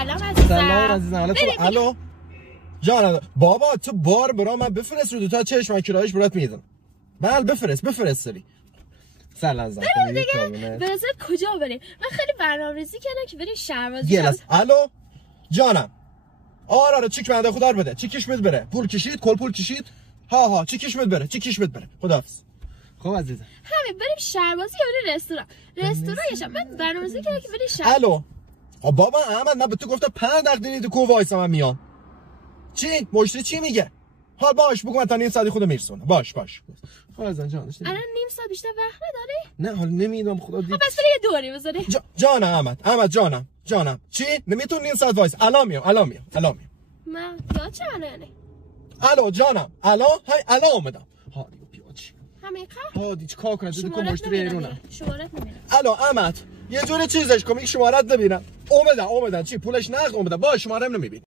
سلام عزیزم. سلام عزیزم. الو جان بابا تو بار برا من بفرست رو تا چشم کرایش برات میدم. بله بفرست سری. سلام عزیزم. برازیل کجا بریم؟ من خیلی برنامه‌ریزی کردم که بریم شهربازی. الو جانم. آره چیک بنده خدا رو بده. چیکش بده بره. پول کشید، کل پول کشید. ها چیکش بده بره. خداحافظ. خب عزیزم. همین بریم شهربازی یا بریم رستوران یشم. من برنامه‌ریزی کردم که بریم شهر. الو. بابا احمد من به تو گفتم 5 دقیقه تو وایسا من میام. چی؟ مشتری چی میگه؟ حال باش بگو من تا نیم ساعتی خودم میرسونم. باش. خب عزیزم جان. الان نیم ساعت بیشتر وقت نداری؟ نه حال نمیدونم خدا دید. خب بس بریم یه دوری بزنیم. جانم احمد جانم. چی؟ نمیتونی نیم ساعت وایس. الان میام. من یا چنه؟ الو جانم. الان اومدم. هادی بیا چی؟ همین کار؟ هادی چیکار کنم؟ تو مشتری ایرونه. شمارت نمیدم. الو احمد یه جوری چیزش کن میگه شمارت نمیبینم. اومدن چی پولش نقد اومدن. باش شماره‌ام نمیبینی.